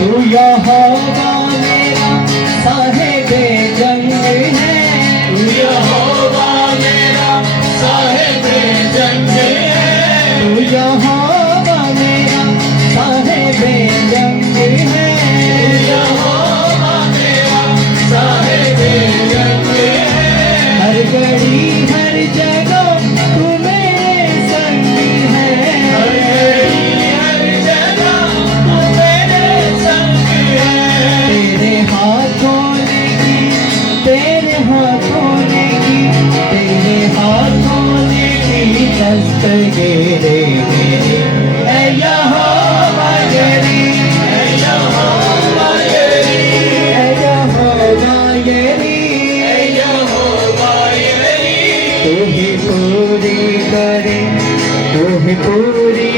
तू यहोवा मेरा साहिब जंग है, तू यहोवा मेरा साहिब जंग है, तू यहोवा मेरा साहिब जंग है, तू यहोवा मेरा साहिब जंग है। हर घड़ी हर जगह तू मेरे संग है, हर घड़ी हर जगह तू मेरे संग है। तेरे हाथों ने की, तेरे हाथों ने की, तेरे हाथों ने की दस्तगीरे मेरे, ऐ यहोवा यरी, ऐ यहोवा यरी, ऐ यहोवा यरी, ऐ यहोवा यरी। तू ही पूरी करे, तू ही पूरी